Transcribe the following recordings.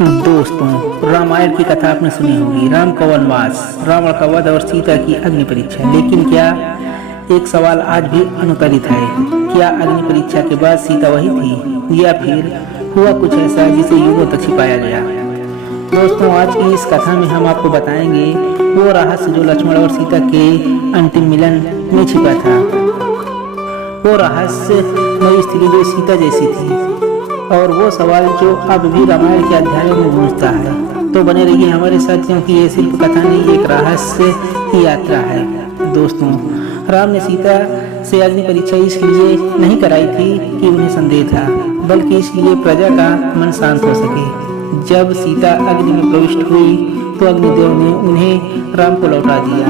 दोस्तों, रामायण की कथा आपने सुनी होगी। राम का वनवास, रावण का वध और सीता की अग्नि परीक्षा। लेकिन क्या एक सवाल आज भी अनुत्तरित है, क्या अग्नि परीक्षा के बाद सीता वही थी या फिर हुआ कुछ ऐसा जिसे युगों तक छिपाया गया। दोस्तों, आज की इस कथा में हम आपको बताएंगे वो रहस्य जो लक्ष्मण और सीता के अंतिम मिलन में छिपा था। वो रहस्य नई स्त्री जो सीता जैसी थी और वो सवाल जो अब भी रामायण के अध्यायों में गूंजता है। तो बने रहिए हमारे साथ, क्योंकि ये सिर्फ कथा नहीं, एक रहस्य की यात्रा है। दोस्तों, राम ने सीता से अग्नि परीक्षा इसलिए नहीं कराई थी कि उन्हें संदेह था, बल्कि इसलिए प्रजा का मन शांत हो सके। जब सीता अग्नि में प्रविष्ट हुई तो अग्निदेव ने उन्हें राम को लौटा दिया।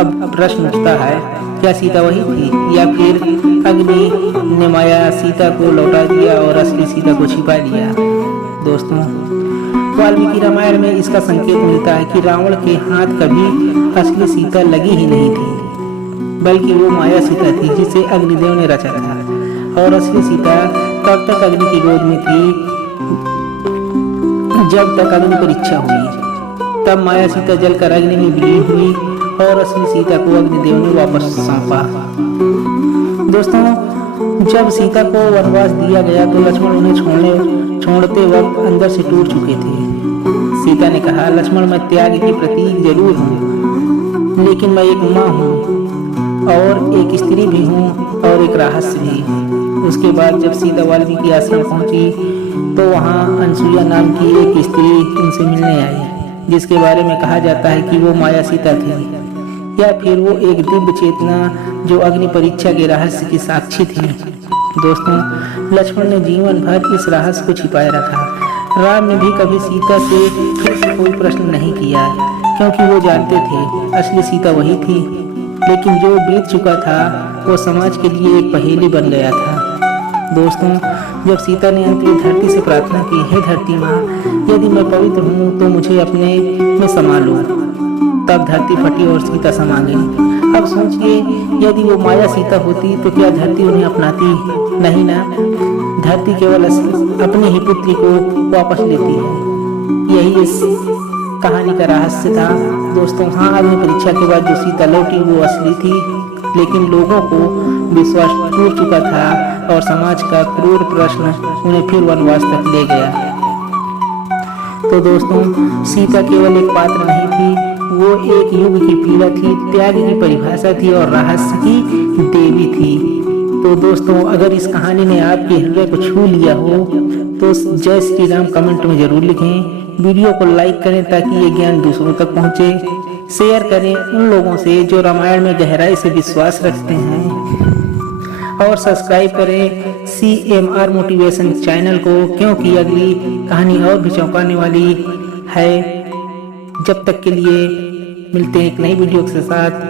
अब प्रश्न उठता है, क्या सीता वही थी या फिर अग्नि ने माया सीता को लौटा दिया और असली सीता को छिपा लिया। दोस्तों, वाल्मीकि रामायण में इसका संकेत मिलता है कि रावण के हाथ कभी असली सीता लगी ही नहीं थी, बल्कि वो माया सीता थी जिसे अग्निदेव ने रचा था। और असली सीता तब तक अग्नि की गोद में थी जब तक अग्नि परीक्षा हुई। तब माया सीता जलकर अग्नि में विलीन हुई और असली सीता को अग्निदेव ने वापस सौंपा। दोस्तों, जब सीता को वनवास दिया गया तो लक्ष्मण उन्हें छोड़ते वक्त अंदर से टूट चुके थे। सीता ने कहा, लक्ष्मण, मैं त्याग की प्रतीक जरूर हूँ, लेकिन मैं एक माँ हूँ और एक स्त्री भी हूँ और एक रहस्य भी। उसके बाद जब सीता वाल्मीकि आश्रम पहुंची तो वहाँ अनसुईया नाम की एक स्त्री उनसे मिलने आई, जिसके बारे में कहा जाता है कि वो माया सीता थी या फिर वो एक दिव्य चेतना जो अग्नि परीक्षा के रहस्य की साक्षी थी। दोस्तों, लक्ष्मण ने जीवन भर इस रहस्य को छिपाए रखा। राम ने भी कभी सीता से फिर से कोई प्रश्न नहीं किया, क्योंकि वो जानते थे असली सीता वही थी। लेकिन जो बीत चुका था वो समाज के लिए एक पहेली बन गया था। दोस्तों, जब सीता ने अंत में धरती से प्रार्थना की, हे धरती माँ, यदि मैं पवित्र हूँ तो मुझे अपने में समा लो, तब धरती फटी और सीता समा गई। अब सोचिए, यदि वो माया सीता होती तो क्या धरती उन्हें अपनाती? नहीं ना, धरती केवल अपने ही पुत्री को वापस लेती है। यही इस कहानी का रहस्य था। दोस्तों, हाँ, अग्नि परीक्षा के बाद जो सीता लौटी वो असली थी, लेकिन लोगों को विश्वास टूट चुका था और समाज का क्रूर प्रश्न उन्हें फिर वनवास तक ले गया। तो दोस्तों, सीता केवल एक पात्र नहीं थी, वो एक युग की पीड़ा थी, त्याग की परिभाषा थी और रहस्य की देवी थी। तो दोस्तों, अगर इस कहानी ने आपके हृदय को छू लिया हो तो जय श्री राम कमेंट में जरूर लिखें। वीडियो को लाइक करें ताकि ये ज्ञान दूसरों तक पहुंचे। शेयर करें उन लोगों से जो रामायण में गहराई से विश्वास रखते हैं और सब्सक्राइब करें CMR मोटिवेशन चैनल को, क्योंकि अगली कहानी और भी चौंकाने वाली है। जब तक के लिए मिलते हैं एक नई वीडियो के साथ।